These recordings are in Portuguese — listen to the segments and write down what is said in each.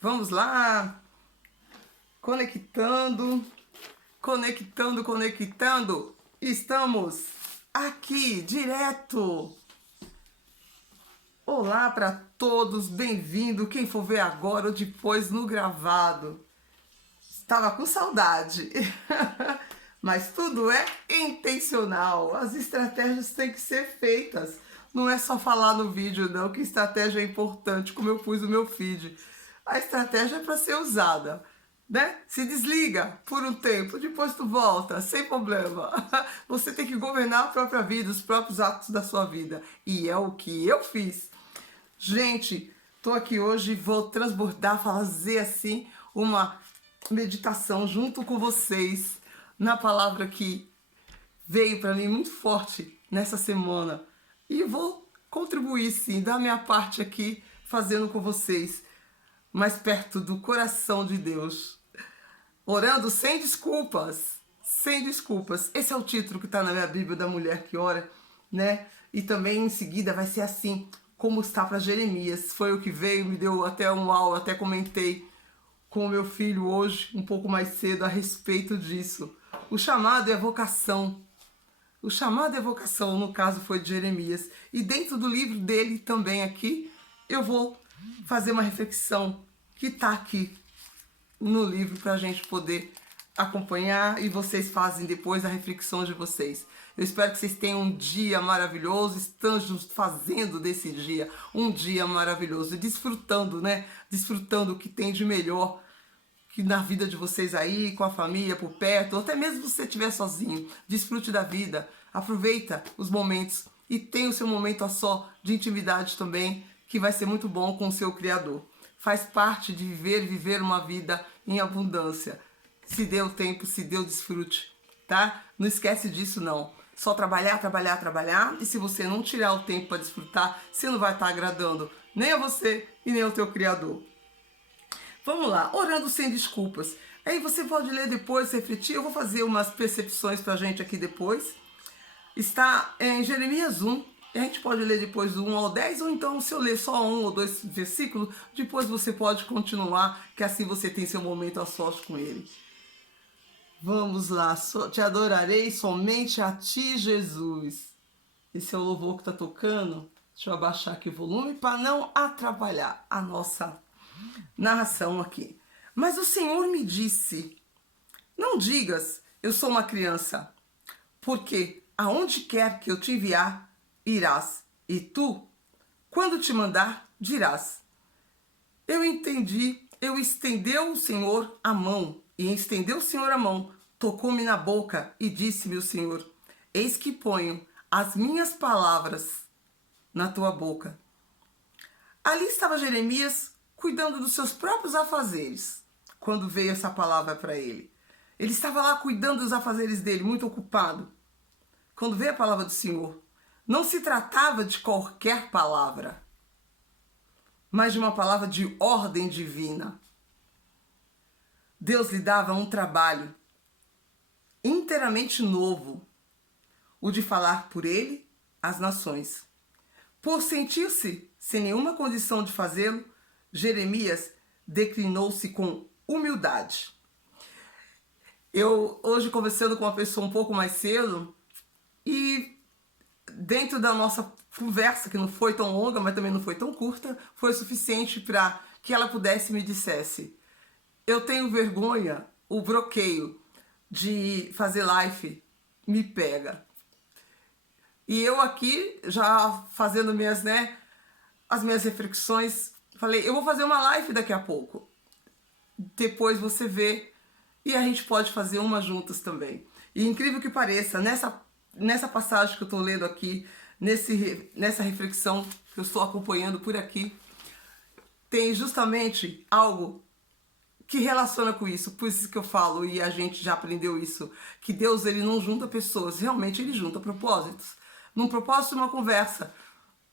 Vamos lá. Conectando. Estamos aqui direto. Olá para todos, bem-vindo. Quem for ver agora ou depois no gravado. Estava com saudade. Mas tudo é intencional. As estratégias têm que ser feitas. Não é só falar no vídeo, não, que estratégia é importante, como eu pus no meu feed. A estratégia é para ser usada, né? Se desliga por um tempo, depois tu volta, sem problema. Você tem que governar a própria vida, os próprios atos da sua vida. E é o que eu fiz. Gente, tô aqui hoje, vou transbordar, fazer assim uma meditação junto com vocês na palavra que veio para mim muito forte nessa semana. E vou contribuir sim, dar minha parte aqui, fazendo com vocês, mais perto do coração de Deus. Orando sem desculpas. Sem desculpas. Esse é o título que está na minha Bíblia da Mulher que Ora, né? E também em seguida vai ser assim, como está para Jeremias. Foi o que veio, me deu até um aula, até comentei com o meu filho hoje, um pouco mais cedo, a respeito disso. O chamado é a vocação. O chamado é a vocação, no caso foi de Jeremias. E dentro do livro dele também aqui, eu vou fazer uma reflexão que está aqui no livro para a gente poder acompanhar e vocês fazem depois a reflexão de vocês. Eu espero que vocês tenham um dia maravilhoso, estejam fazendo desse dia um dia maravilhoso e desfrutando, né? Desfrutando o que tem de melhor que na vida de vocês aí, com a família, por perto, ou até mesmo se você estiver sozinho. Desfrute da vida, aproveita os momentos e tenha o seu momento a só de intimidade também, que vai ser muito bom com o seu Criador. Faz parte de viver uma vida em abundância. Se dê o tempo, se dê o desfrute, tá? Não esquece disso não. Só trabalhar, trabalhar, trabalhar. E se você não tirar o tempo para desfrutar, você não vai estar agradando nem a você e nem ao teu Criador. Vamos lá, orando sem desculpas. Aí você pode ler depois, refletir. Eu vou fazer umas percepções pra gente aqui depois. Está em Jeremias 1. A gente pode ler depois do 1 ao 10, ou então se eu ler só 1 ou 2 versículos, depois você pode continuar, que assim você tem seu momento a sós com ele. Vamos lá, te adorarei somente a ti, Jesus. Esse é o louvor que está tocando. Deixa eu abaixar aqui o volume para não atrapalhar a nossa narração aqui. Mas o Senhor me disse, não digas, eu sou uma criança, porque aonde quer que eu te enviar, irás, e tu, quando te mandar, dirás. Eu estendeu o Senhor a mão, e estendeu o Senhor a mão, tocou-me na boca, e disse-me o Senhor, eis que ponho as minhas palavras na tua boca. Ali estava Jeremias, cuidando dos seus próprios afazeres, quando veio essa palavra para ele. Ele estava lá cuidando dos afazeres dele, muito ocupado, quando veio a palavra do Senhor. Não se tratava de qualquer palavra, mas de uma palavra de ordem divina. Deus lhe dava um trabalho inteiramente novo, o de falar por ele às nações. Por sentir-se sem nenhuma condição de fazê-lo, Jeremias declinou-se com humildade. Eu hoje conversando com uma pessoa um pouco mais cedo e dentro da nossa conversa, que não foi tão longa, mas também não foi tão curta, foi suficiente para que ela pudesse me dissesse: eu tenho vergonha, o bloqueio de fazer live me pega. E eu aqui já fazendo as minhas reflexões, falei, eu vou fazer uma live daqui a pouco. Depois você vê e a gente pode fazer uma juntas também. E incrível que pareça, nessa passagem que eu estou lendo aqui, nessa reflexão que eu estou acompanhando por aqui, tem justamente algo que relaciona com isso. Por isso que eu falo, e a gente já aprendeu isso, que Deus ele não junta pessoas, realmente ele junta propósitos. Num propósito de uma conversa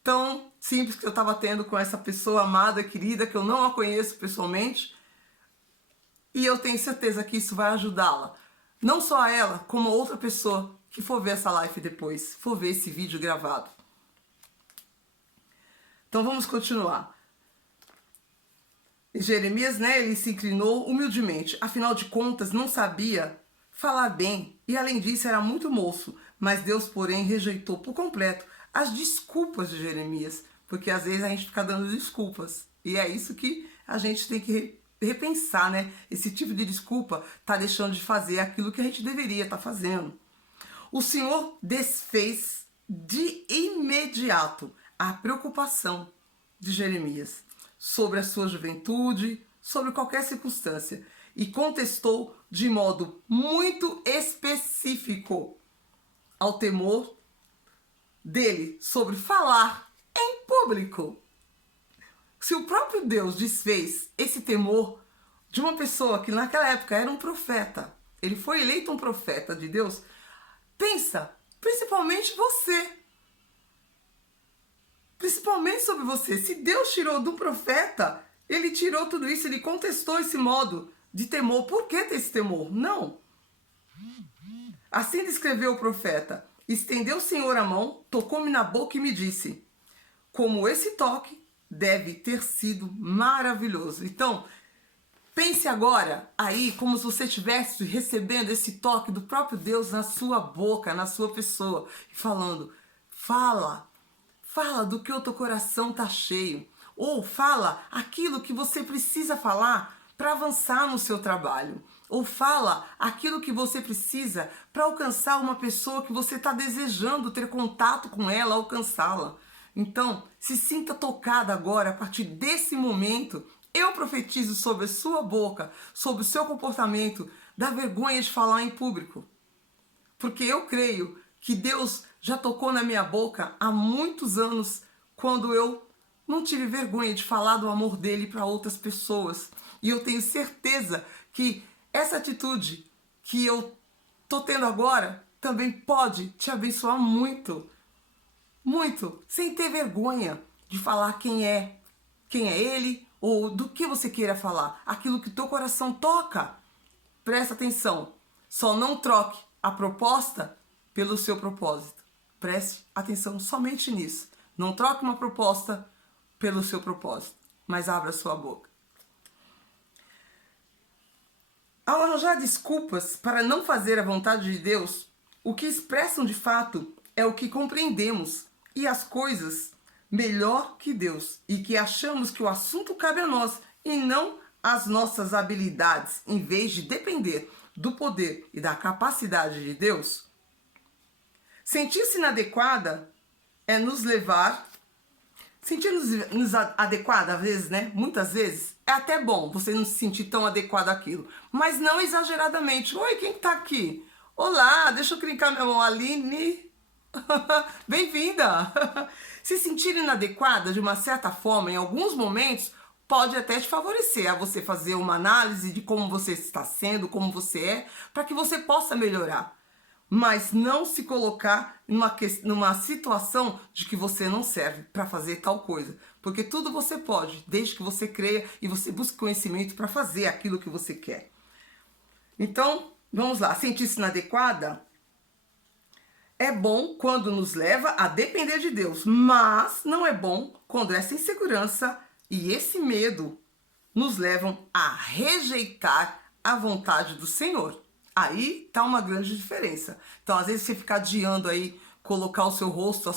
tão simples que eu estava tendo com essa pessoa amada, querida, que eu não a conheço pessoalmente, e eu tenho certeza que isso vai ajudá-la. Não só a ela, como a outra pessoa que for ver essa live depois, for ver esse vídeo gravado. Então vamos continuar. E Jeremias, né, ele se inclinou humildemente, afinal de contas não sabia falar bem e além disso era muito moço, mas Deus porém rejeitou por completo as desculpas de Jeremias, porque às vezes a gente fica dando desculpas e é isso que a gente tem que repensar, né? Esse tipo de desculpa tá deixando de fazer aquilo que a gente deveria estar fazendo. O Senhor desfez de imediato a preocupação de Jeremias sobre a sua juventude, sobre qualquer circunstância, e contestou de modo muito específico ao temor dele sobre falar em público. Se o próprio Deus desfez esse temor de uma pessoa que naquela época era um profeta, ele foi eleito um profeta de Deus, pensa, principalmente você. Principalmente sobre você. Se Deus tirou do profeta, ele tirou tudo isso, ele contestou esse modo de temor. Por que ter esse temor? Não. Assim descreveu o profeta. Estendeu o Senhor a mão, tocou-me na boca e me disse, como esse toque deve ter sido maravilhoso. Então, pense agora aí como se você estivesse recebendo esse toque do próprio Deus na sua boca, na sua pessoa, e falando, fala do que o teu coração está cheio. Ou fala aquilo que você precisa falar para avançar no seu trabalho. Ou fala aquilo que você precisa para alcançar uma pessoa que você está desejando ter contato com ela, alcançá-la. Então, se sinta tocada agora, a partir desse momento, eu profetizo sobre a sua boca, sobre o seu comportamento, da vergonha de falar em público. Porque eu creio que Deus já tocou na minha boca há muitos anos, quando eu não tive vergonha de falar do amor dele para outras pessoas. E eu tenho certeza que essa atitude que eu tô tendo agora também pode te abençoar muito, muito, sem ter vergonha de falar quem é ele ou do que você queira falar, aquilo que teu coração toca. Presta atenção, só não troque a proposta pelo seu propósito. Preste atenção somente nisso. Não troque uma proposta pelo seu propósito, mas abra sua boca. Ao arranjar desculpas para não fazer a vontade de Deus, o que expressam de fato é o que compreendemos e as coisas melhor que Deus e que achamos que o assunto cabe a nós e não às nossas habilidades, em vez de depender do poder e da capacidade de Deus. Sentir-se inadequada é nos levar... Sentir-nos adequada, às vezes, né? Muitas vezes, é até bom você não se sentir tão adequado àquilo. Mas não exageradamente. Oi, quem tá aqui? Olá, deixa eu clicar minha mão. Aline. Bem-vinda. Se sentir inadequada de uma certa forma, em alguns momentos, pode até te favorecer a você fazer uma análise de como você está sendo, como você é, para que você possa melhorar. Mas não se colocar numa situação de que você não serve para fazer tal coisa. Porque tudo você pode, desde que você creia e você busque conhecimento para fazer aquilo que você quer. Então, vamos lá. Sentir-se inadequada é bom quando nos leva a depender de Deus. Mas não é bom quando essa insegurança e esse medo nos levam a rejeitar a vontade do Senhor. Aí tá uma grande diferença. Então, às vezes, você fica adiando aí, colocar o seu rosto, a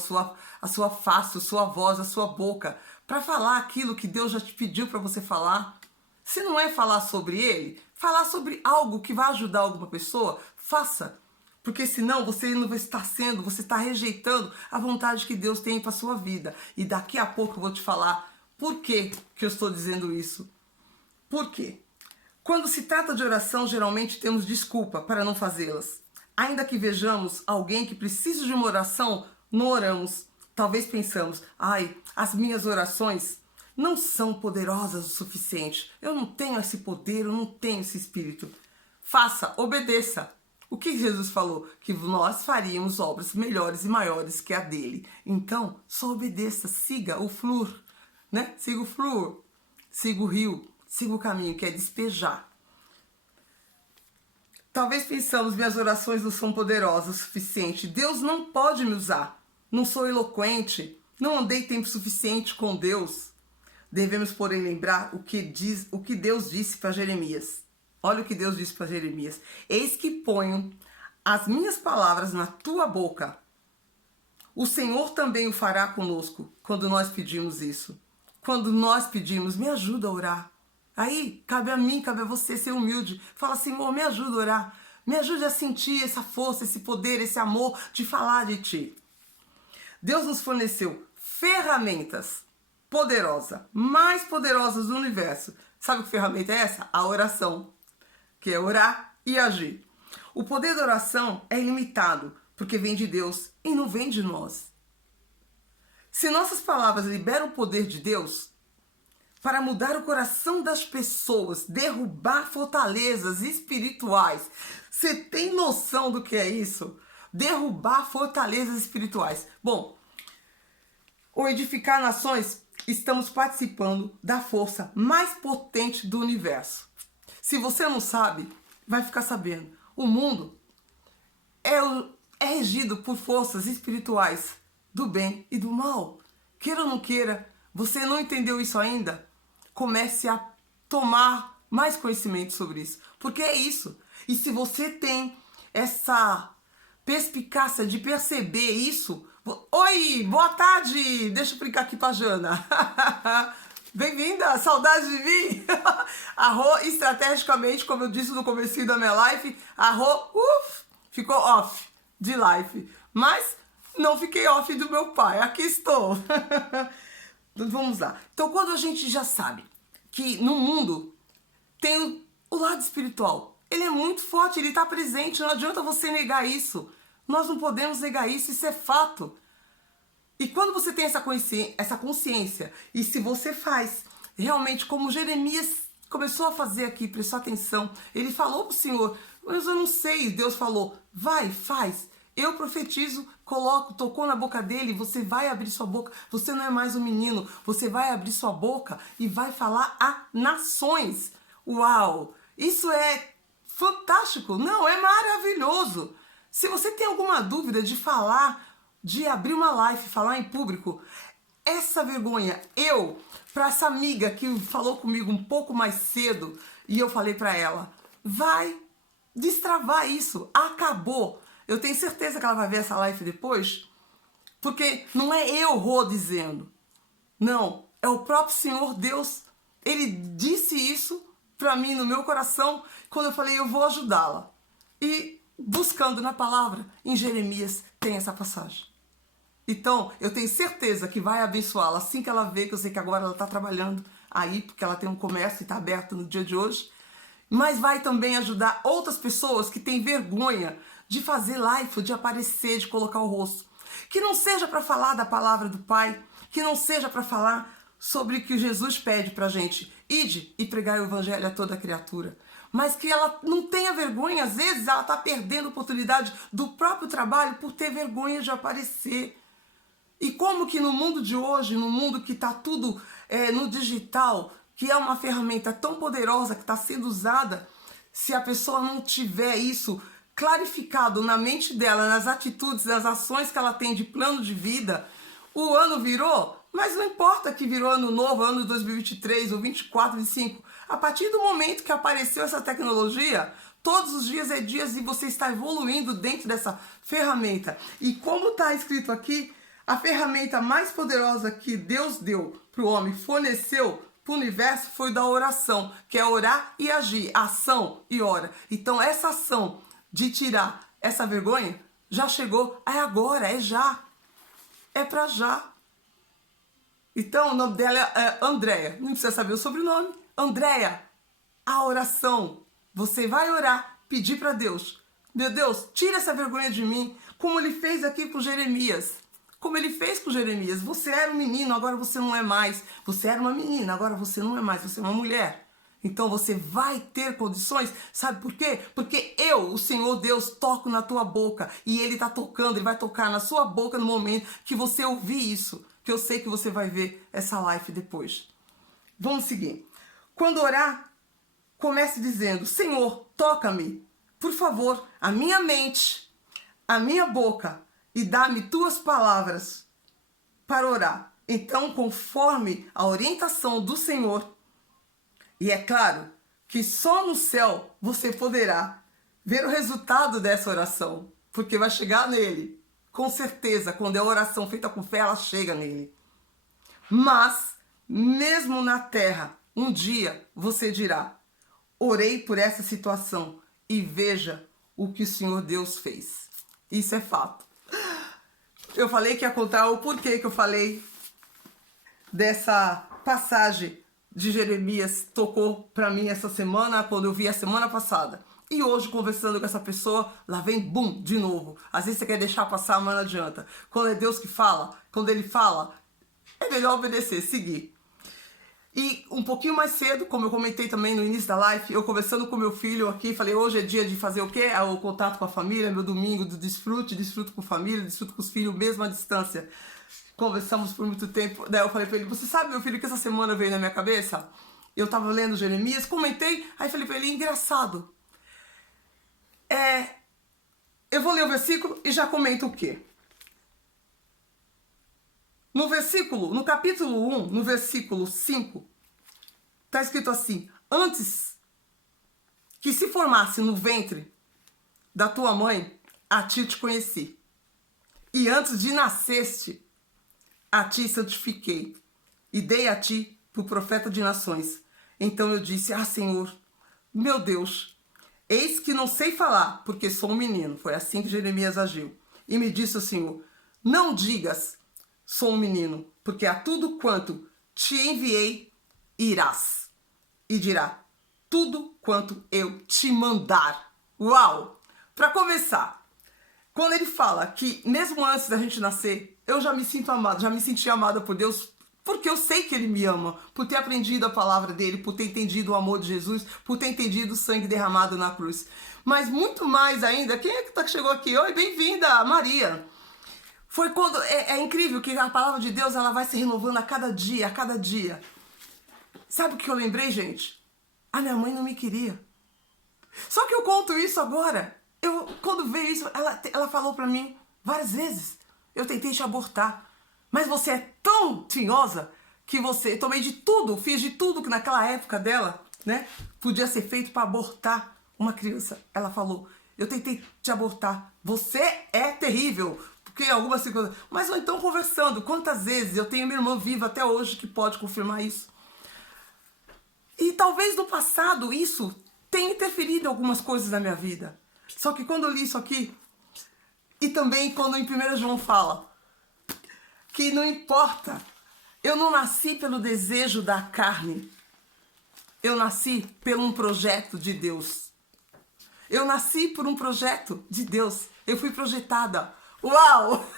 sua face, a sua voz, a sua boca, para falar aquilo que Deus já te pediu para você falar. Se não é falar sobre Ele, falar sobre algo que vai ajudar alguma pessoa, faça. Porque senão você não vai estar sendo, você está rejeitando a vontade que Deus tem para sua vida. E daqui a pouco eu vou te falar por que eu estou dizendo isso. Por quê? Quando se trata de oração, geralmente temos desculpa para não fazê-las. Ainda que vejamos alguém que precisa de uma oração, não oramos. Talvez pensamos, as minhas orações não são poderosas o suficiente. Eu não tenho esse poder, eu não tenho esse espírito. Faça, obedeça. O que Jesus falou? Que nós faríamos obras melhores e maiores que a dele. Então, só obedeça, siga o fluxo, né? Siga o fluxo, siga o rio. Siga o caminho, que é despejar. Talvez pensamos, minhas orações não são poderosas o suficiente. Deus não pode me usar. Não sou eloquente. Não andei tempo suficiente com Deus. Devemos, porém, lembrar o que Deus disse para Jeremias. Olha o que Deus disse para Jeremias. Eis que ponho as minhas palavras na tua boca. O Senhor também o fará conosco quando nós pedimos isso. Quando nós pedimos, me ajuda a orar. Aí, cabe a mim, cabe a você ser humilde. Fala, Senhor, me ajuda a orar. Me ajude a sentir essa força, esse poder, esse amor de falar de Ti. Deus nos forneceu ferramentas poderosas, mais poderosas do universo. Sabe que ferramenta é essa? A oração, que é orar e agir. O poder da oração é ilimitado, porque vem de Deus e não vem de nós. Se nossas palavras liberam o poder de Deus para mudar o coração das pessoas, derrubar fortalezas espirituais, você tem noção do que é isso? Derrubar fortalezas espirituais. Bom, o Edificar Nações, estamos participando da força mais potente do universo. Se você não sabe, vai ficar sabendo. O mundo é regido por forças espirituais do bem e do mal. Queira ou não queira, você não entendeu isso ainda? Comece a tomar mais conhecimento sobre isso. Porque é isso. E se você tem essa perspicácia de perceber isso... Oi, boa tarde! Deixa eu brincar aqui pra Jana. Bem-vinda, saudade de mim? Arro, estrategicamente, como eu disse no comecinho da minha live, ficou off de live. Mas não fiquei off do meu pai, aqui estou. Vamos lá. Então, quando a gente já sabe que no mundo tem o lado espiritual, ele é muito forte, ele está presente, não adianta você negar isso. Nós não podemos negar isso, isso é fato. E quando você tem essa consciência, e se você faz realmente como Jeremias começou a fazer aqui, prestou atenção, ele falou para o Senhor, mas eu não sei, Deus falou, vai, faz. Eu profetizo, tocou na boca dele, você vai abrir sua boca, você não é mais um menino, você vai abrir sua boca e vai falar a nações. Uau! Isso é fantástico, não, é maravilhoso. Se você tem alguma dúvida de falar, de abrir uma live, falar em público, essa vergonha, para essa amiga que falou comigo um pouco mais cedo, e eu falei para ela, vai destravar isso, acabou. Eu tenho certeza que ela vai ver essa live depois, porque não é eu, Rô, dizendo. Não, é o próprio Senhor Deus. Ele disse isso para mim no meu coração, quando eu falei, eu vou ajudá-la. E buscando na palavra, em Jeremias, tem essa passagem. Então, eu tenho certeza que vai abençoá-la assim que ela vê, que eu sei que agora ela está trabalhando aí, porque ela tem um comércio e está aberto no dia de hoje. Mas vai também ajudar outras pessoas que têm vergonha de fazer live, de aparecer, de colocar o rosto. Que não seja para falar da palavra do Pai, que não seja para falar sobre o que Jesus pede para a gente. Ide e pregai o evangelho a toda criatura. Mas que ela não tenha vergonha, às vezes ela está perdendo a oportunidade do próprio trabalho por ter vergonha de aparecer. E como que no mundo de hoje, no mundo que está tudo no digital, que é uma ferramenta tão poderosa que está sendo usada, se a pessoa não tiver isso clarificado na mente dela, nas atitudes, nas ações que ela tem de plano de vida, o ano virou, mas não importa que virou ano novo, ano 2023 ou 24, 25, a partir do momento que apareceu essa tecnologia, todos os dias é dias e você está evoluindo dentro dessa ferramenta. E como está escrito aqui, a ferramenta mais poderosa que Deus deu para o homem, forneceu para o universo, foi da oração, que é orar e agir, ação e ora. Então essa ação de tirar essa vergonha já chegou, é agora, é já, é para já. Então o nome dela é Andréia, não precisa saber o sobrenome. Andréia, a oração, você vai orar, pedir para Deus, meu Deus, tira essa vergonha de mim, como ele fez aqui com Jeremias. Como ele fez com Jeremias, você era um menino, agora você não é mais. Você era uma menina, agora você não é mais, você é uma mulher. Então você vai ter condições, sabe por quê? Porque eu, o Senhor Deus, toco na tua boca e Ele está tocando, Ele vai tocar na sua boca no momento que você ouvir isso, que eu sei que você vai ver essa live depois. Vamos seguir. Quando orar, comece dizendo, Senhor, toca-me, por favor, a minha mente, a minha boca, e dá-me tuas palavras para orar. Então, conforme a orientação do Senhor, e é claro que só no céu você poderá ver o resultado dessa oração, porque vai chegar nele. Com certeza, quando é oração feita com fé, ela chega nele. Mas, mesmo na terra, um dia você dirá: orei por essa situação e veja o que o Senhor Deus fez. Isso é fato. Eu falei que ia contar o porquê que eu falei dessa passagem de Jeremias, tocou para mim essa semana, quando eu vi a semana passada. E hoje, conversando com essa pessoa, lá vem, bum, de novo. Às vezes você quer deixar passar, mas não adianta. Quando é Deus que fala, quando Ele fala, é melhor obedecer, seguir. E um pouquinho mais cedo, como eu comentei também no início da live, eu conversando com meu filho aqui, falei, hoje é dia de fazer o quê? O contato com a família, meu domingo do desfruto com família, desfruto com os filhos, mesmo à distância. Conversamos por muito tempo, daí eu falei pra ele, você sabe, meu filho, que essa semana veio na minha cabeça? Eu tava lendo Jeremias, comentei, aí falei pra ele, engraçado. Eu vou ler o versículo e já comento o quê? No capítulo 1, no versículo 5, tá escrito assim, antes que se formasse no ventre da tua mãe, a ti te conheci. E antes de nasceste, a ti santifiquei, e dei a ti por profeta de nações. Então eu disse, Senhor, meu Deus, eis que não sei falar, porque sou um menino. Foi assim que Jeremias agiu. E me disse o Senhor, não digas, sou um menino, porque a tudo quanto te enviei, irás. E dirá, tudo quanto eu te mandar. Uau! Para começar, quando ele fala que mesmo antes da gente nascer, eu já me sinto amada, já me senti amada por Deus, porque eu sei que Ele me ama, por ter aprendido a palavra dEle, por ter entendido o amor de Jesus, por ter entendido o sangue derramado na cruz. Mas muito mais ainda, quem é que chegou aqui? Oi, bem-vinda, Maria. Foi quando, é incrível que a palavra de Deus, ela vai se renovando a cada dia, a cada dia. Sabe o que eu lembrei, gente? A minha mãe não me queria. Só que eu conto isso agora. Quando veio isso, ela falou pra mim várias vezes. Eu tentei te abortar. Mas você é tão tinhosa que eu tomei de tudo, fiz de tudo que naquela época dela, né, podia ser feito para abortar uma criança. Ela falou, eu tentei te abortar. Você é terrível. Porque algumas circunstâncias. Mas ou então conversando, quantas vezes eu tenho minha irmã viva até hoje que pode confirmar isso. E talvez no passado isso tenha interferido em algumas coisas na minha vida. Só que quando eu li isso aqui, e também quando em 1 João fala que não importa, eu não nasci pelo desejo da carne, eu nasci por um projeto de Deus. Eu nasci por um projeto de Deus, eu fui projetada. Uau!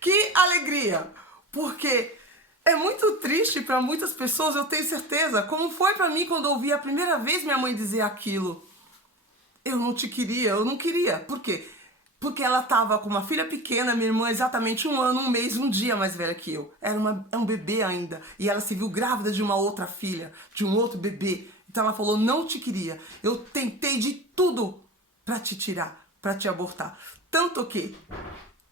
Que alegria! Porque é muito triste para muitas pessoas, eu tenho certeza, como foi para mim quando eu ouvi a primeira vez minha mãe dizer aquilo. Eu não te queria, eu não queria. Por quê? Porque ela estava com uma filha pequena, minha irmã exatamente 1 ano, 1 mês, 1 dia mais velha que eu. Era um bebê ainda. E ela se viu grávida de uma outra filha, de um outro bebê. Então ela falou, não te queria. Eu tentei de tudo para te tirar, para te abortar. Tanto que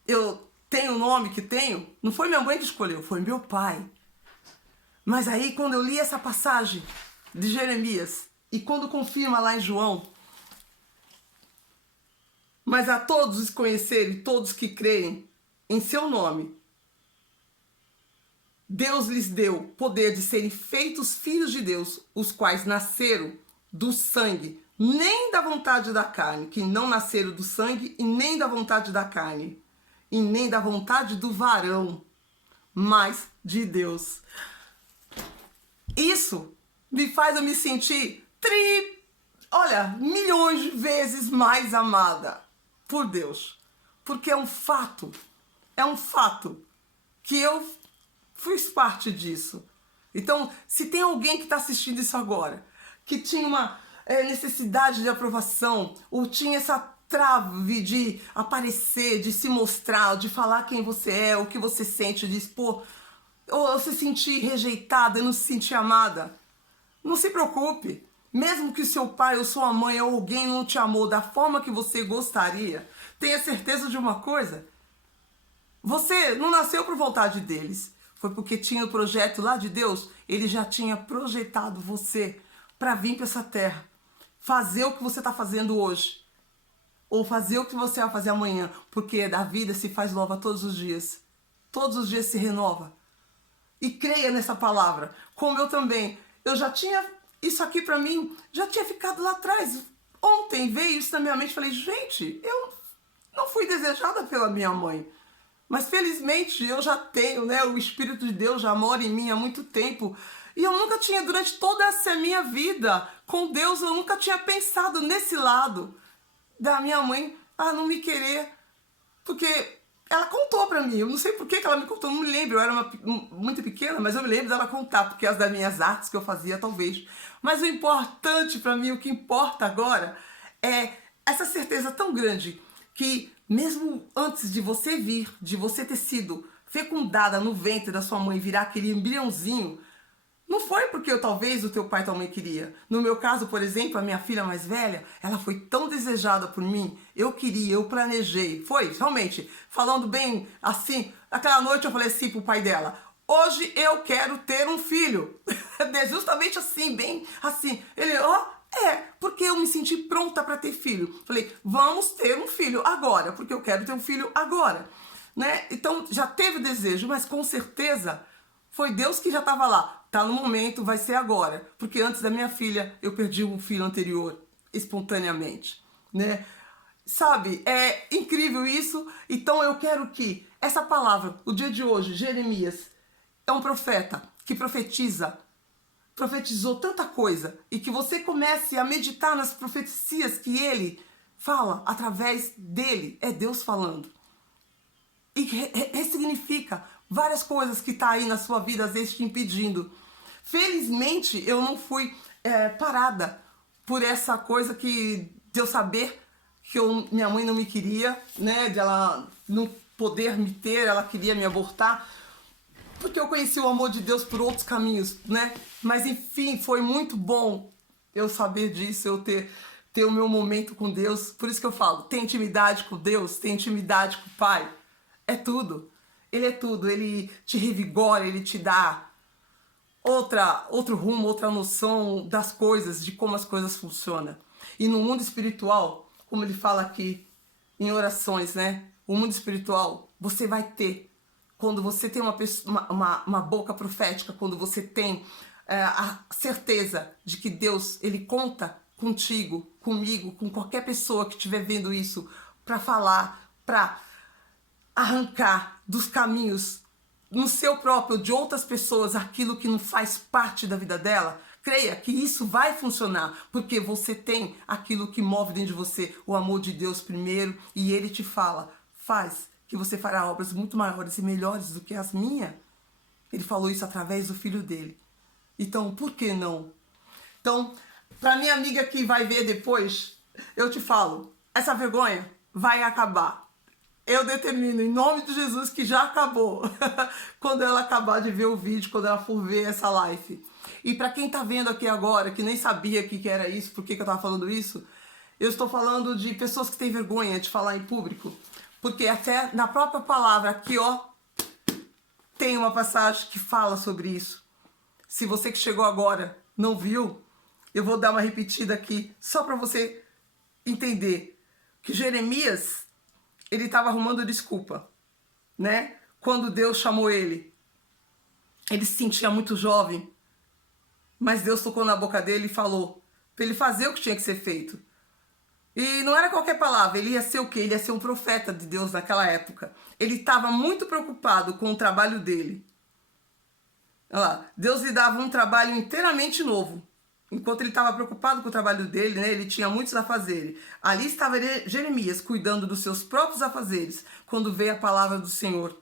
eu tenho o nome que tenho, não foi minha mãe que escolheu, foi meu pai. Mas aí quando eu li essa passagem de Jeremias, e quando confirma lá em João, mas a todos os conhecerem, todos que creem em seu nome, Deus lhes deu poder de serem feitos filhos de Deus, os quais nasceram do sangue, nem da vontade da carne, que não nasceram do sangue e nem da vontade da carne, e nem da vontade do varão, mas de Deus. Isso me faz eu me sentir milhões de vezes mais amada por Deus, porque é um fato que eu fiz parte disso. Então, se tem alguém que está assistindo isso agora, que tinha uma necessidade de aprovação, ou tinha essa trave de aparecer, de se mostrar, de falar quem você é, o que você sente, de expor, ou se sentir rejeitada e não se sentir amada, não se preocupe. Mesmo que seu pai ou sua mãe ou alguém não te amou da forma que você gostaria, tenha certeza de uma coisa, Você não nasceu por vontade deles. Foi porque tinha o projeto lá de Deus. Ele já tinha projetado você para vir para essa terra. Fazer o que você está fazendo hoje. Ou fazer o que você vai fazer amanhã. Porque a vida se faz nova todos os dias. Todos os dias se renova. E creia nessa palavra. Como eu também. Eu já tinha isso aqui para mim. Já tinha ficado lá atrás. Ontem veio isso na minha mente. Falei, gente, eu não fui desejada pela minha mãe. Mas felizmente eu já tenho, né? O Espírito de Deus já mora em mim há muito tempo. E eu nunca tinha, durante toda essa minha vida com Deus, eu nunca tinha pensado nesse lado da minha mãe não me querer. Porque ela contou pra mim. Eu não sei por que ela me contou, não me lembro. Eu era muito pequena, mas eu me lembro dela contar, porque as das minhas artes que eu fazia, talvez. Mas o importante pra mim, o que importa agora, é essa certeza tão grande que mesmo antes de você vir, de você ter sido fecundada no ventre da sua mãe, virar aquele embriãozinho, não foi porque talvez o teu pai e tua mãe queria. No meu caso, por exemplo, a minha filha mais velha, ela foi tão desejada por mim, eu queria, eu planejei. Foi, realmente, falando bem assim, aquela noite eu falei assim pro pai dela, hoje eu quero ter um filho. Justamente assim, bem assim. Ele, porque eu me senti pronta para ter filho. Falei, vamos ter um filho agora, porque eu quero ter um filho agora. Né? Então, já teve o desejo, mas com certeza foi Deus que já estava lá. Tá no momento, vai ser agora. Porque antes da minha filha, eu perdi um filho anterior, espontaneamente. Né? Sabe, é incrível isso. Então, eu quero que essa palavra, o dia de hoje, Jeremias, é um profeta que profetizou tanta coisa, e que você comece a meditar nas profecias que ele fala através dele, é Deus falando. E ressignifica várias coisas que tá aí na sua vida, às vezes te impedindo. Felizmente, eu não fui parada por essa coisa de eu saber que minha mãe não me queria, né, de ela não poder me ter, ela queria me abortar, porque eu conheci o amor de Deus por outros caminhos, né? Mas enfim, foi muito bom eu saber disso, eu ter o meu momento com Deus. Por isso que eu falo, tem intimidade com Deus, tem intimidade com o Pai. É tudo. Ele é tudo. Ele te revigora, ele te dá outro rumo, outra noção das coisas, de como as coisas funcionam. E no mundo espiritual, como ele fala aqui em orações, né? O mundo espiritual, você vai ter. Quando você tem uma boca profética, quando você tem a certeza de que Deus, ele conta contigo, comigo, com qualquer pessoa que estiver vendo isso, para falar, para arrancar dos caminhos no seu próprio, de outras pessoas, aquilo que não faz parte da vida dela, creia que isso vai funcionar, porque você tem aquilo que move dentro de você, o amor de Deus primeiro, e ele te fala, faz, que você fará obras muito maiores e melhores do que as minhas. Ele falou isso através do filho dele. Então, por que não? Então, para minha amiga que vai ver depois, eu te falo, essa vergonha vai acabar. Eu determino, em nome de Jesus, que já acabou. Quando ela acabar de ver o vídeo, quando ela for ver essa live. E para quem tá vendo aqui agora, que nem sabia que era isso, por que eu tava falando isso, eu estou falando de pessoas que têm vergonha de falar em público. Porque até na própria palavra aqui, tem uma passagem que fala sobre isso. Se você que chegou agora não viu, eu vou dar uma repetida aqui, só para você entender que Jeremias, ele estava arrumando desculpa, né? Quando Deus chamou ele se sentia muito jovem, mas Deus tocou na boca dele e falou para ele fazer o que tinha que ser feito. E não era qualquer palavra, ele ia ser o quê? Ele ia ser um profeta de Deus naquela época. Ele estava muito preocupado com o trabalho dele. Olha lá, Deus lhe dava um trabalho inteiramente novo. Enquanto ele estava preocupado com o trabalho dele, né, ele tinha muitos afazeres. Ali estava Jeremias cuidando dos seus próprios afazeres, quando veio a palavra do Senhor.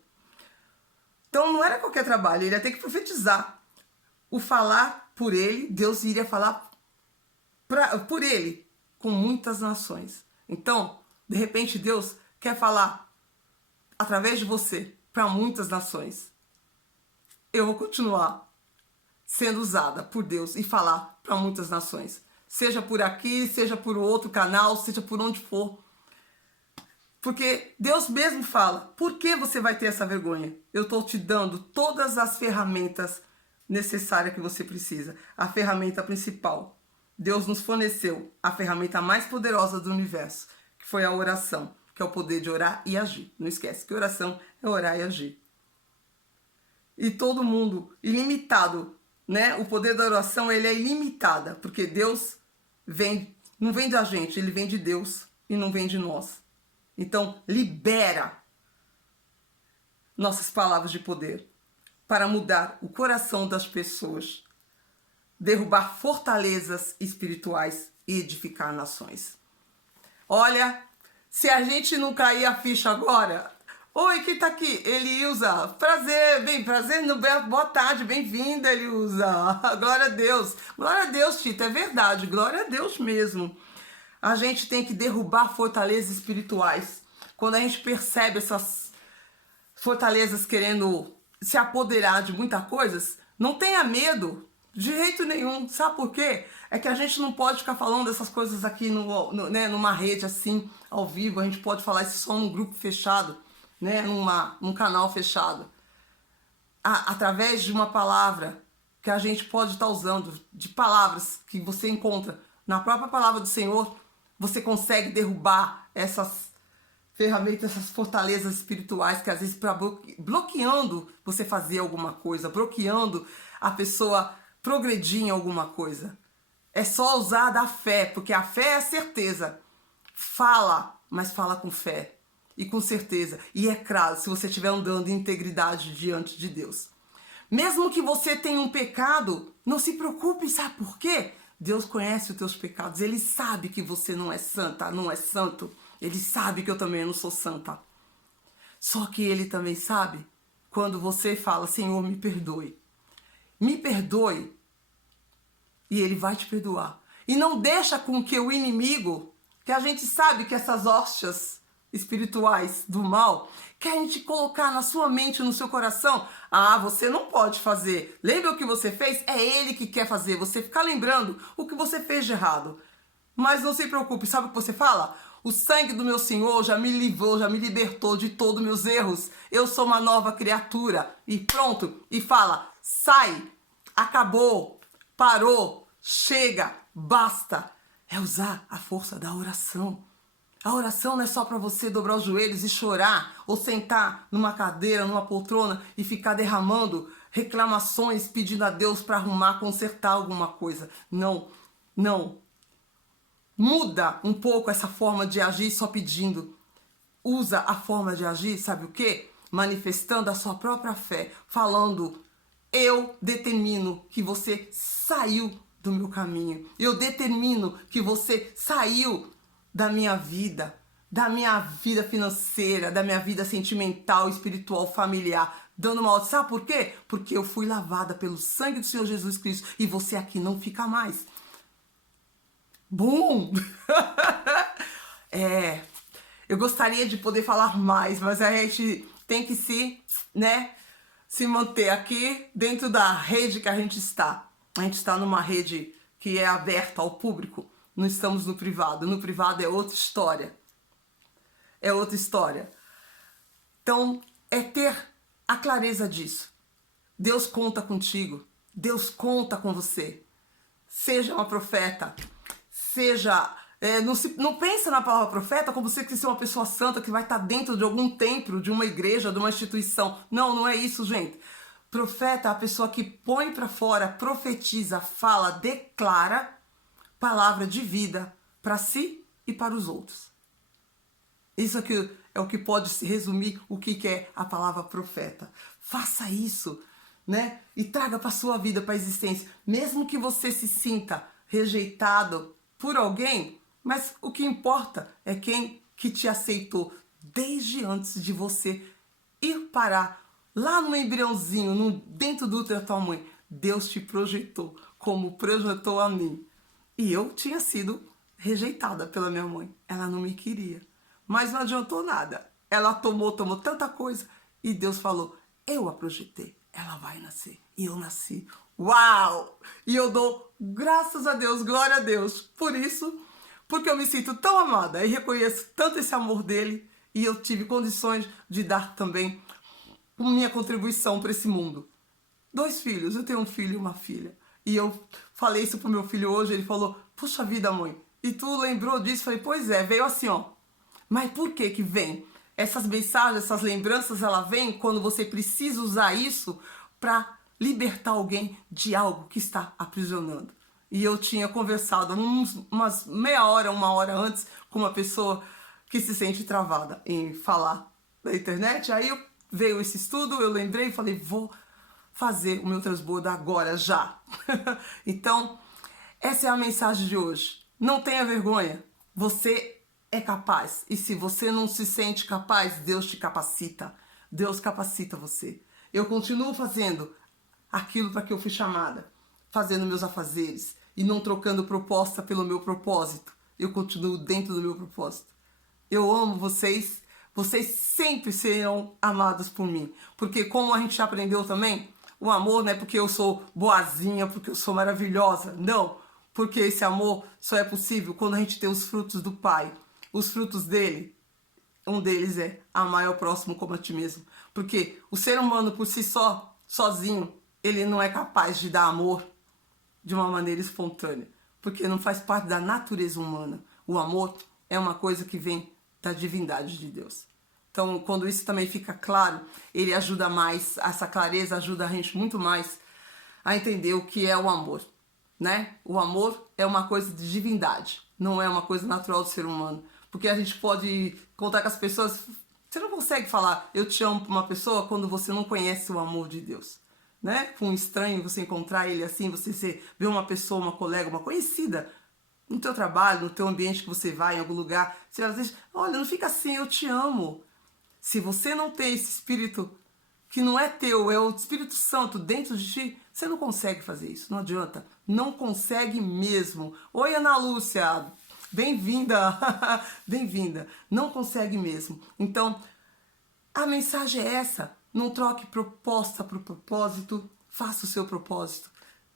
Então não era qualquer trabalho, ele ia ter que profetizar. O falar por ele, Deus iria falar por ele, com muitas nações. Então, de repente, Deus quer falar através de você para muitas nações. Eu vou continuar sendo usada por Deus e falar para muitas nações. Seja por aqui, seja por outro canal, seja por onde for. Porque Deus mesmo fala, por que você vai ter essa vergonha? Eu estou te dando todas as ferramentas necessárias que você precisa. A ferramenta principal. Deus nos forneceu a ferramenta mais poderosa do universo, que foi a oração, que é o poder de orar e agir. Não esquece que oração é orar e agir. E todo mundo, ilimitado, né? O poder da oração, ele é ilimitada, porque Deus não vem da gente, ele vem de Deus e não vem de nós. Então, libera nossas palavras de poder para mudar o coração das pessoas, derrubar fortalezas espirituais e edificar nações. Olha, se a gente não cair a ficha agora... Oi, quem tá aqui? Eliusa. Prazer, boa tarde, bem-vinda, Eliusa. Glória a Deus. Glória a Deus, Tita, é verdade, glória a Deus mesmo. A gente tem que derrubar fortalezas espirituais. Quando a gente percebe essas fortalezas querendo se apoderar de muitas coisas, não tenha medo, de jeito nenhum. Sabe por quê? É que a gente não pode ficar falando dessas coisas aqui né, numa rede assim, ao vivo. A gente pode falar isso só num grupo fechado, né, num canal fechado. Através de uma palavra que a gente pode estar usando, de palavras que você encontra na própria palavra do Senhor, você consegue derrubar essas ferramentas, essas fortalezas espirituais que às vezes bloqueando você fazer alguma coisa, bloqueando a pessoa progredir em alguma coisa. É só usar da fé, porque a fé é a certeza. Fala, mas fala com fé e com certeza. E é claro, se você estiver andando em integridade diante de Deus. Mesmo que você tenha um pecado, não se preocupe, sabe por quê? Deus conhece os teus pecados, Ele sabe que você não é santa, não é santo. Ele sabe que eu também não sou santa. Só que Ele também sabe quando você fala, Senhor, me perdoe. Me perdoe. E Ele vai te perdoar. E não deixa com que o inimigo, que a gente sabe que essas hóstias espirituais do mal, querem te colocar na sua mente, no seu coração. Ah, você não pode fazer. Lembra o que você fez? É Ele que quer fazer. Você ficar lembrando o que você fez de errado. Mas não se preocupe. Sabe o que você fala? O sangue do meu Senhor já me livrou, já me libertou de todos os meus erros. Eu sou uma nova criatura. E pronto. E fala, sai, acabou, parou, chega, basta. É usar a força da oração. A oração não é só para você dobrar os joelhos e chorar, ou sentar numa cadeira, numa poltrona e ficar derramando reclamações, pedindo a Deus para arrumar, consertar alguma coisa. Não, não. Muda um pouco essa forma de agir só pedindo. Usa a forma de agir, sabe o quê? Manifestando a sua própria fé, falando, eu determino que você saiu do meu caminho. Eu determino que você saiu da minha vida financeira, da minha vida sentimental, espiritual, familiar, dando uma ordem. Sabe por quê? Porque eu fui lavada pelo sangue do Senhor Jesus Cristo e você aqui não fica mais. Bum! Eu gostaria de poder falar mais, mas a gente tem que se manter aqui dentro da rede que a gente está. A gente está numa rede que é aberta ao público, não estamos no privado. No privado é outra história. É outra história. Então, é ter a clareza disso. Deus conta contigo. Deus conta com você. Seja uma profeta. Seja... não pensa na palavra profeta como você que ser uma pessoa santa que vai estar dentro de algum templo, de uma igreja, de uma instituição. Não, não é isso, gente. Profeta é a pessoa que põe para fora, profetiza, fala, declara palavra de vida para si e para os outros. Isso aqui é o que pode se resumir o que é a palavra profeta. Faça isso, né? E traga para a sua vida, para a existência. Mesmo que você se sinta rejeitado por alguém, mas o que importa é quem que te aceitou desde antes de você ir parar lá no embriãozinho, dentro do útero da tua mãe. Deus te projetou como projetou a mim. E eu tinha sido rejeitada pela minha mãe. Ela não me queria. Mas não adiantou nada. Ela tomou tanta coisa. E Deus falou, eu a projetei. Ela vai nascer. E eu nasci. Uau! E eu dou graças a Deus, glória a Deus. Por isso, porque eu me sinto tão amada e reconheço tanto esse amor dele. e eu tive condições de dar também minha contribuição para esse mundo. 2 filhos, eu tenho um filho e uma filha. E eu falei isso pro meu filho hoje, ele falou, puxa vida, mãe, e tu lembrou disso? Falei, pois é, veio assim, ó. Mas por que que vem? Essas mensagens, essas lembranças, ela vem quando você precisa usar isso para libertar alguém de algo que está aprisionando. E eu tinha conversado umas meia hora, 1 hora antes com uma pessoa que se sente travada em falar na internet. Aí veio esse estudo, eu lembrei e falei, vou fazer o meu transbordo agora, já. Então, essa é a mensagem de hoje. Não tenha vergonha. Você é capaz. E se você não se sente capaz, Deus te capacita. Deus capacita você. Eu continuo fazendo aquilo para que eu fui chamada. Fazendo meus afazeres. E não trocando proposta pelo meu propósito. Eu continuo dentro do meu propósito. Eu amo vocês. Vocês sempre serão amados por mim. Porque como a gente já aprendeu também, o amor não é porque eu sou boazinha, porque eu sou maravilhosa. Não. Porque esse amor só é possível quando a gente tem os frutos do Pai. Os frutos dele, um deles é amar ao próximo como a ti mesmo. Porque o ser humano por si só, sozinho, ele não é capaz de dar amor de uma maneira espontânea. Porque não faz parte da natureza humana. O amor é uma coisa que vem da divindade de Deus. Então, quando isso também fica claro, ele ajuda mais, essa clareza ajuda a gente muito mais a entender o que é o amor, né? O amor é uma coisa de divindade, não é uma coisa natural do ser humano. Porque a gente pode contar com as pessoas, você não consegue falar eu te amo para uma pessoa quando você não conhece o amor de Deus, né? Com um estranho, você encontrar ele assim, você vê uma pessoa, uma colega, uma conhecida, no teu trabalho, no teu ambiente que você vai, em algum lugar, você às vezes, olha, não fica assim, eu te amo. Se você não tem esse espírito que não é teu, é o Espírito Santo dentro de ti, você não consegue fazer isso, não adianta. Não consegue mesmo. Oi, Ana Lúcia, bem-vinda, bem-vinda. Não consegue mesmo. Então, a mensagem é essa. Não troque proposta por propósito, faça o seu propósito.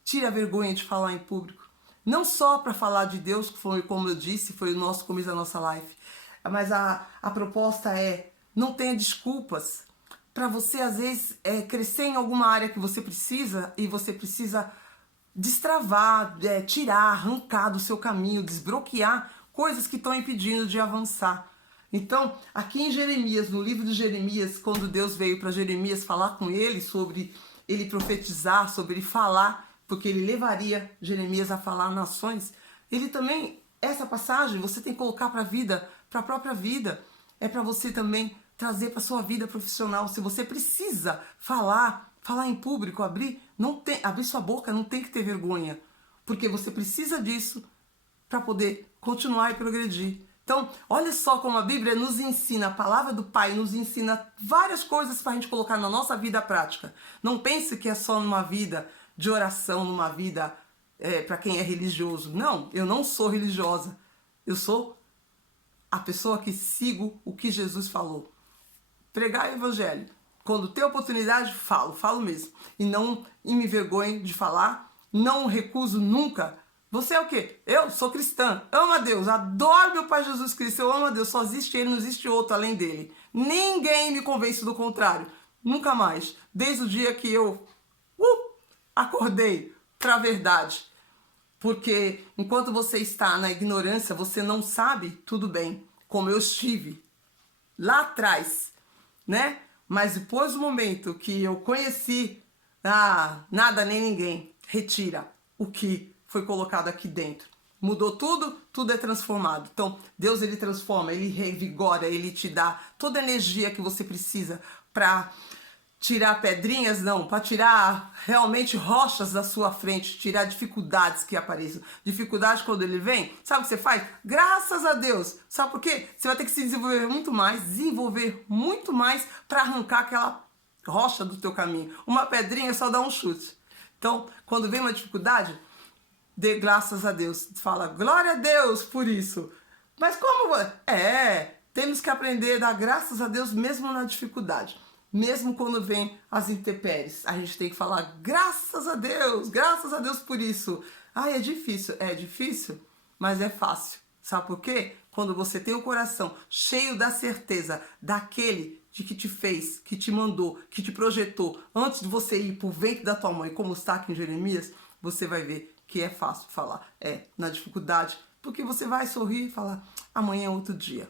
Tire a vergonha de falar em público. Não só para falar de Deus, que foi como eu disse, foi o nosso começo da nossa live. Mas a proposta é, não tenha desculpas para você, às vezes, crescer em alguma área que você precisa e você precisa destravar, tirar, arrancar do seu caminho, desbloquear coisas que estão impedindo de avançar. Então, aqui em Jeremias, no livro de Jeremias, quando Deus veio para Jeremias falar com ele sobre ele profetizar, sobre ele falar, porque ele levaria Jeremias a falar nações, ele também, essa passagem, você tem que colocar para a vida, para a própria vida, é para você também trazer para sua vida profissional. Se você precisa falar em público, abrir sua boca, não tem que ter vergonha, porque você precisa disso para poder continuar e progredir. Então, olha só como a Bíblia nos ensina, a palavra do Pai nos ensina várias coisas para a gente colocar na nossa vida prática. Não pense que é só numa vida de oração, numa vida para quem é religioso. Não, eu não sou religiosa. Eu sou a pessoa que sigo o que Jesus falou. Pregar o evangelho. Quando tem oportunidade, falo mesmo. E não me envergonho de falar, não recuso nunca. Você é o quê? Eu sou cristã, amo a Deus, adoro meu Pai Jesus Cristo, eu amo a Deus, só existe Ele, não existe outro além dele. Ninguém me convence do contrário, nunca mais. Desde o dia que eu acordei para a verdade. Porque enquanto você está na ignorância, você não sabe, tudo bem, como eu estive lá atrás, né? Mas depois do momento que eu conheci, nada nem ninguém retira o que foi colocado aqui dentro. Mudou tudo, tudo é transformado. Então, Deus, ele transforma, ele revigora, ele te dá toda a energia que você precisa para tirar pedrinhas, não, para tirar realmente rochas da sua frente, tirar dificuldades que apareçam. Dificuldade quando ele vem, sabe o que você faz? Graças a Deus. Sabe por quê? Você vai ter que se desenvolver muito mais para arrancar aquela rocha do teu caminho. Uma pedrinha só dá um chute. Então, quando vem uma dificuldade, dê graças a Deus. Fala, glória a Deus por isso. Mas como? Temos que aprender a dar graças a Deus mesmo na dificuldade. Mesmo quando vem as intempéries, a gente tem que falar graças a Deus por isso. É difícil, mas é fácil. Sabe por quê? quando você tem o coração cheio da certeza daquele de que te fez, que te mandou, que te projetou, antes de você ir pro ventre da tua mãe, como está aqui em Jeremias, você vai ver que é fácil falar, na dificuldade, porque você vai sorrir e falar, amanhã é outro dia.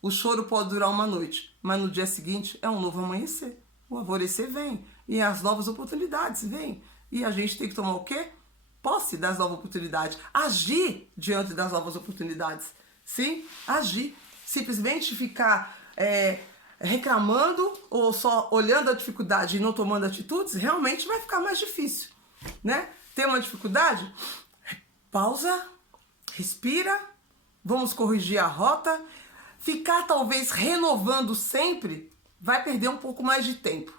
O choro pode durar uma noite, mas no dia seguinte é um novo amanhecer. O alvorecer vem e as novas oportunidades vêm. E a gente tem que tomar o quê? Posse das novas oportunidades. Agir diante das novas oportunidades. Sim, agir. Simplesmente ficar reclamando ou só olhando a dificuldade e não tomando atitudes, realmente vai ficar mais difícil, né? Tem uma dificuldade? Pausa, respira, vamos corrigir a rota. Ficar talvez renovando sempre vai perder um pouco mais de tempo.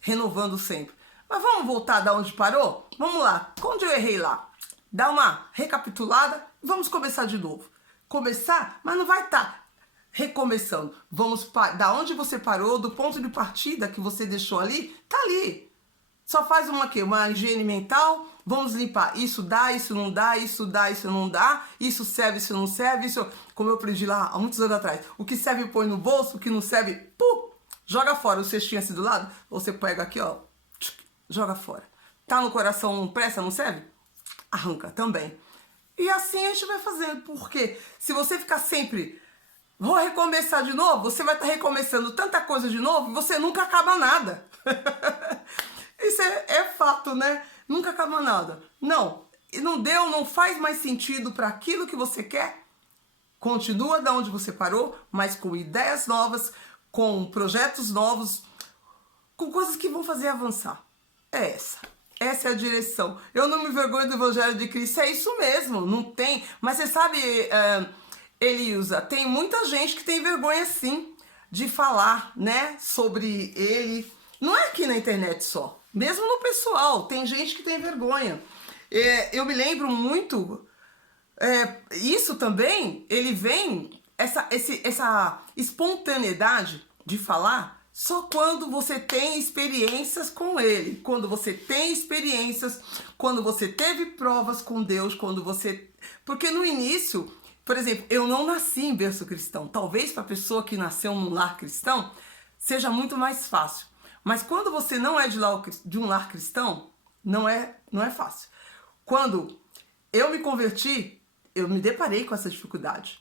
Renovando sempre. Mas vamos voltar da onde parou? Vamos lá. Onde eu errei lá? Dá uma recapitulada e vamos começar de novo. Começar, mas não vai estar recomeçando. Vamos da onde você parou, do ponto de partida que você deixou ali, tá ali. Só faz uma higiene mental, vamos limpar. Isso dá, isso não dá, isso dá, isso não dá, isso serve, isso não serve, isso, como eu aprendi lá há muitos anos atrás. O que serve põe no bolso, o que não serve, joga fora. O cestinho assim do lado, você pega aqui, ó, joga fora. Tá no coração, não presta, não serve? Arranca também. E assim a gente vai fazendo, porque se você ficar sempre, vou recomeçar de novo, você vai estar recomeçando tanta coisa de novo e você nunca acaba nada. Isso é fato, né? Nunca acaba nada. Não deu, não faz mais sentido para aquilo que você quer. Continua da onde você parou, mas com ideias novas, com projetos novos, com coisas que vão fazer avançar. Essa é a direção. Eu não me envergonho do Evangelho de Cristo, é isso mesmo, não tem. Mas você sabe, Eliusa, tem muita gente que tem vergonha sim de falar, né, sobre ele. Não é aqui na internet só. Mesmo no pessoal, tem gente que tem vergonha. Eu me lembro muito, isso também, ele vem, essa espontaneidade de falar, só quando você tem experiências com ele. Quando você tem experiências, quando você teve provas com Deus, quando você... Porque no início, por exemplo, eu não nasci em berço cristão. Talvez para a pessoa que nasceu num lar cristão, seja muito mais fácil. Mas quando você não é de um lar cristão, não é fácil. Quando eu me converti, eu me deparei com essa dificuldade.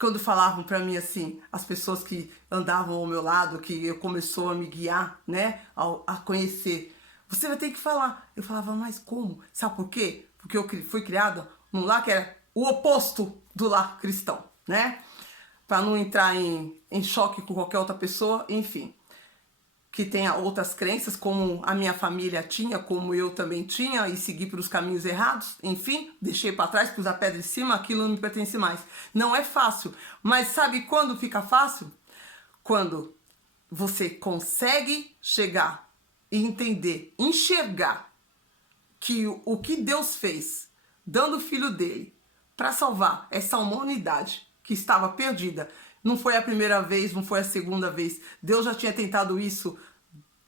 Quando falavam para mim assim, as pessoas que andavam ao meu lado, que começou a me guiar, né, a conhecer, você vai ter que falar. Eu falava, mas como? Sabe por quê? Porque eu fui criada num lar que era o oposto do lar cristão, né? Para não entrar em choque com qualquer outra pessoa, enfim. Que tenha outras crenças, como a minha família tinha, como eu também tinha, e segui pelos caminhos errados, enfim, deixei para trás, pus a pedra em cima, aquilo não me pertence mais. Não é fácil, mas sabe quando fica fácil? Quando você consegue chegar e entender, enxergar que o que Deus fez, dando o filho dele, para salvar essa humanidade que estava perdida. Não foi a primeira vez, não foi a segunda vez. Deus já tinha tentado isso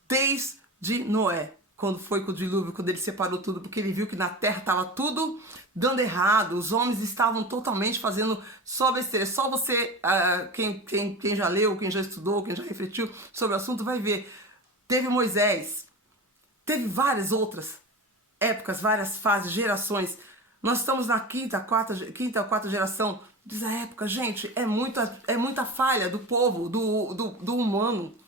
desde Noé, quando foi com o dilúvio, quando ele separou tudo, porque ele viu que na terra estava tudo dando errado. Os homens estavam totalmente fazendo só besteira. Só você, quem já leu, quem já estudou, quem já refletiu sobre o assunto, vai ver. Teve Moisés, teve várias outras épocas, várias fases, gerações. Nós estamos na quinta ou quarta geração dessa época, gente. É muita falha do povo, do humano,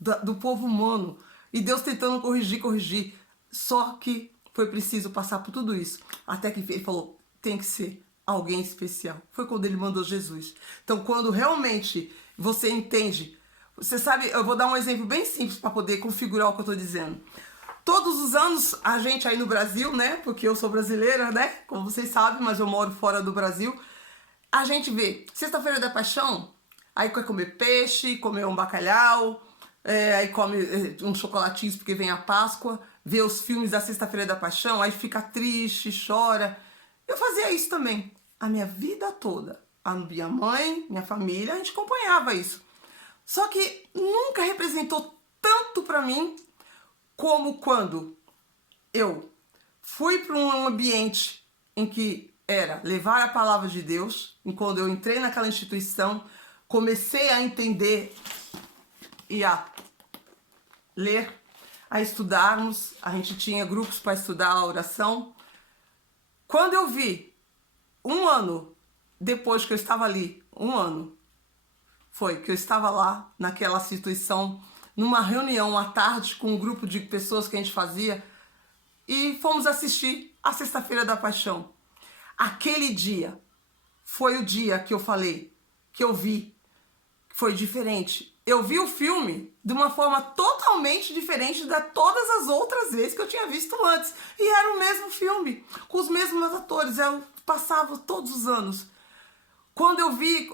do povo humano. E Deus tentando corrigir. Só que foi preciso passar por tudo isso. Até que ele falou, tem que ser alguém especial. Foi quando ele mandou Jesus. Então, quando realmente você entende... Você sabe, eu vou dar um exemplo bem simples para poder configurar o que eu estou dizendo. Todos os anos, a gente aí no Brasil, né? Porque eu sou brasileira, né? Como vocês sabem, mas eu moro fora do Brasil. A gente vê Sexta-feira da Paixão, aí quer comer peixe, comer um bacalhau, aí come uns chocolatinhos porque vem a Páscoa, vê os filmes da Sexta-feira da Paixão, aí fica triste, chora. Eu fazia isso também, a minha vida toda. A minha mãe, minha família, a gente acompanhava isso. Só que nunca representou tanto pra mim como quando eu fui para um ambiente em que era levar a palavra de Deus. E quando eu entrei naquela instituição, comecei a entender e a ler, a estudarmos. A gente tinha grupos para estudar a oração. Quando eu vi, 1 ano depois que eu estava ali, 1 ano, foi que eu estava lá naquela instituição, numa reunião à tarde com um grupo de pessoas que a gente fazia, e fomos assistir a Sexta-feira da Paixão. Aquele dia foi o dia que eu falei, que eu vi, que foi diferente. Eu vi o filme de uma forma totalmente diferente de todas as outras vezes que eu tinha visto antes. E era o mesmo filme, com os mesmos atores, eu passava todos os anos. Quando eu vi,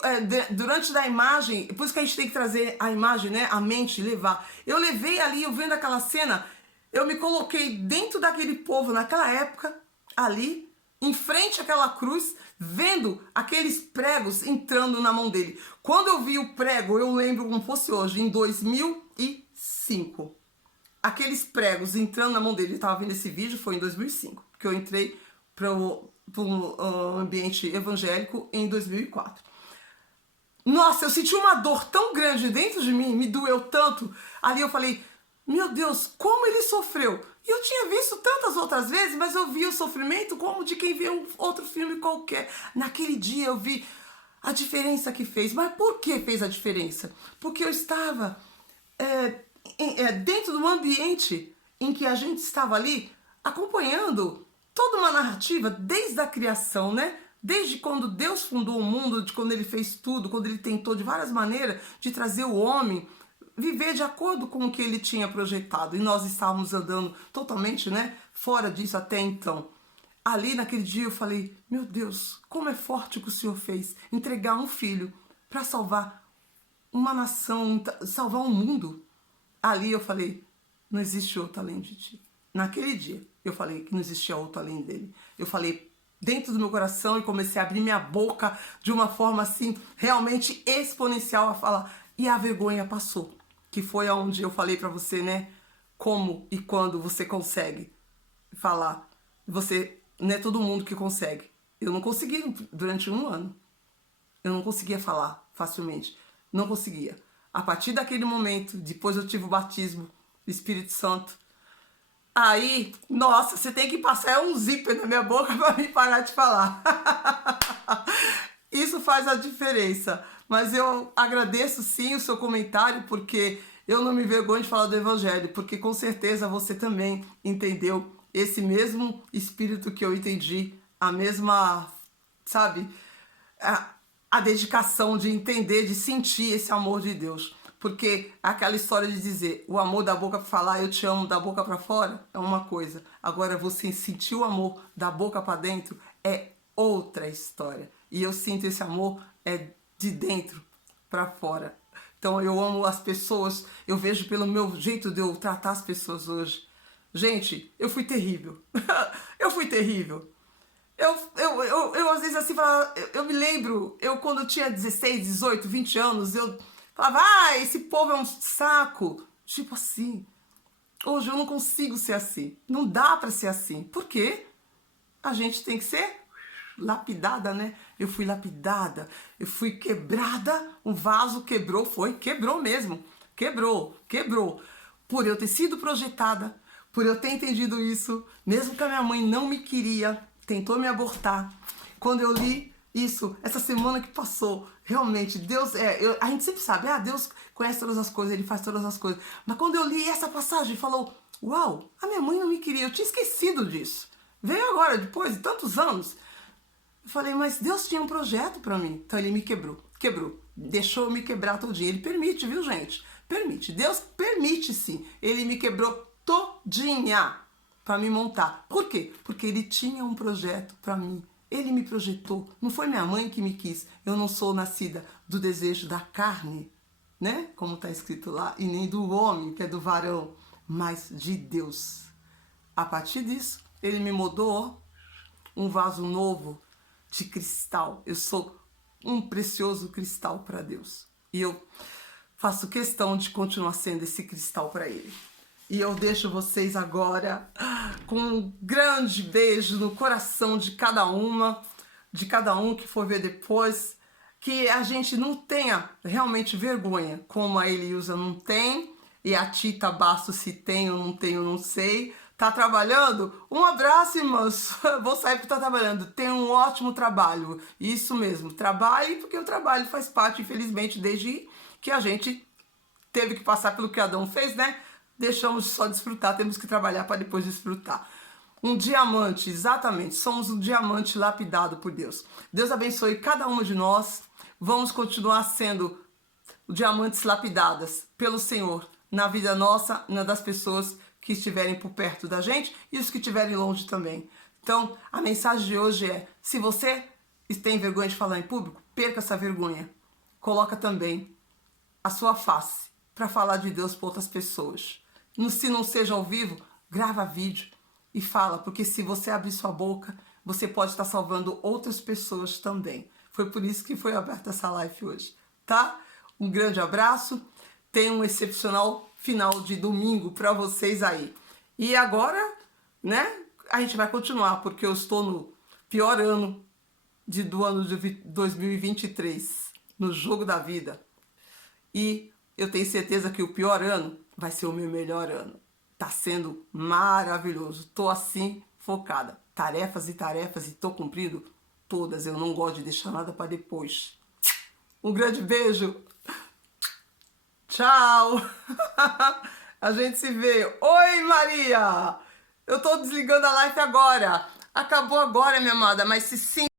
durante da imagem, por isso que a gente tem que trazer a imagem, né, a mente, levar. Eu levei ali, eu vendo aquela cena, eu me coloquei dentro daquele povo naquela época, ali, em frente àquela cruz, vendo aqueles pregos entrando na mão dele. Quando eu vi o prego, eu lembro como fosse hoje, em 2005. Aqueles pregos entrando na mão dele, eu estava vendo esse vídeo, foi em 2005, porque eu entrei para um ambiente evangélico em 2004. Nossa, eu senti uma dor tão grande dentro de mim, me doeu tanto. Ali eu falei, meu Deus, como ele sofreu. E eu tinha visto tantas outras vezes, mas eu vi o sofrimento como de quem vê um outro filme qualquer. Naquele dia eu vi a diferença que fez. Mas por que fez a diferença? Porque eu estava dentro de um ambiente em que a gente estava ali acompanhando toda uma narrativa desde a criação, né? Desde quando Deus fundou o mundo, de quando ele fez tudo, quando ele tentou de várias maneiras de trazer o homem viver de acordo com o que ele tinha projetado. E nós estávamos andando totalmente, né, fora disso até então. Ali naquele dia eu falei, meu Deus, como é forte o que o Senhor fez. Entregar um filho para salvar uma nação, salvar um mundo. Ali eu falei, não existe outro além de ti. Naquele dia eu falei que não existia outro além dele. Eu falei dentro do meu coração e comecei a abrir minha boca de uma forma assim, realmente exponencial a falar. E a vergonha passou. Que foi aonde eu falei pra você, né? Como e quando você consegue falar. Você, não é todo mundo que consegue. Eu não consegui durante 1 ano. Eu não conseguia falar facilmente. Não conseguia. A partir daquele momento, depois eu tive o batismo do Espírito Santo. Aí, nossa, você tem que passar um zíper na minha boca pra me parar de falar. Isso faz a diferença. Mas eu agradeço sim o seu comentário, porque eu não me envergonho de falar do Evangelho, porque com certeza você também entendeu esse mesmo espírito que eu entendi, a mesma, sabe, a dedicação de entender, de sentir esse amor de Deus. Porque aquela história de dizer, o amor da boca para falar, eu te amo da boca para fora, é uma coisa. Agora você sentir o amor da boca para dentro é outra história. E eu sinto esse amor de dentro para fora. Então eu amo as pessoas, eu vejo pelo meu jeito de eu tratar as pessoas hoje. Gente, eu fui terrível. Eu fui terrível. Eu às vezes assim, eu me lembro, eu quando tinha 16, 18, 20 anos, eu falava, esse povo é um saco. Tipo assim. Hoje eu não consigo ser assim. Não dá pra ser assim. Por quê? A gente tem que ser lapidada, né? Eu fui lapidada, eu fui quebrada, um vaso quebrou, quebrou mesmo, quebrou. Por eu ter sido projetada, por eu ter entendido isso, mesmo que a minha mãe não me queria, tentou me abortar. Quando eu li isso, essa semana que passou, realmente, Deus, a gente sempre sabe, Deus conhece todas as coisas, Ele faz todas as coisas. Mas quando eu li essa passagem, falou, uau, a minha mãe não me queria, eu tinha esquecido disso. Veio agora, depois de tantos anos. Eu falei, mas Deus tinha um projeto pra mim. Então Ele me quebrou. Deixou eu me quebrar todinha. Ele permite, viu, gente? Permite. Deus permite, sim. Ele me quebrou todinha pra me montar. Por quê? Porque Ele tinha um projeto pra mim. Ele me projetou. Não foi minha mãe que me quis. Eu não sou nascida do desejo da carne, né? Como tá escrito lá. E nem do homem, que é do varão. Mas de Deus. A partir disso, Ele me mudou um vaso novo de cristal. Eu sou um precioso cristal para Deus. E eu faço questão de continuar sendo esse cristal para Ele. E eu deixo vocês agora com um grande beijo no coração de cada uma. de cada um que for ver depois, que a gente não tenha realmente vergonha, como a Eliusa não tem, e a Tita Bastos se tem ou não tem, eu não sei. Tá trabalhando? Um abraço, irmãos. Vou sair porque tá trabalhando. Tem um ótimo trabalho. Isso mesmo, trabalhe, porque o trabalho faz parte, infelizmente, desde que a gente teve que passar pelo que Adão fez, né? Deixamos de só desfrutar, temos que trabalhar para depois desfrutar. Um diamante, exatamente, somos um diamante lapidado por Deus. Deus abençoe cada uma de nós. Vamos continuar sendo diamantes lapidadas pelo Senhor na vida nossa, na das pessoas que estiverem por perto da gente e os que estiverem longe também. Então, a mensagem de hoje é: se você tem vergonha de falar em público, perca essa vergonha. Coloca também a sua face para falar de Deus para outras pessoas. Se não seja ao vivo, grava vídeo e fala, porque se você abrir sua boca, você pode estar salvando outras pessoas também. Foi por isso que foi aberta essa live hoje, tá? Um grande abraço, tenha um excepcional final de domingo para vocês aí. E agora, né, a gente vai continuar, porque eu estou no pior ano do ano de 2023, no jogo da vida. E eu tenho certeza que o pior ano vai ser o meu melhor ano. Tá sendo maravilhoso. Tô assim, focada. Tarefas e tarefas, e tô cumprindo todas. Eu não gosto de deixar nada para depois. Um grande beijo. Tchau. A gente se vê. Oi, Maria. Eu tô desligando a live agora. Acabou agora, minha amada, mas se sim.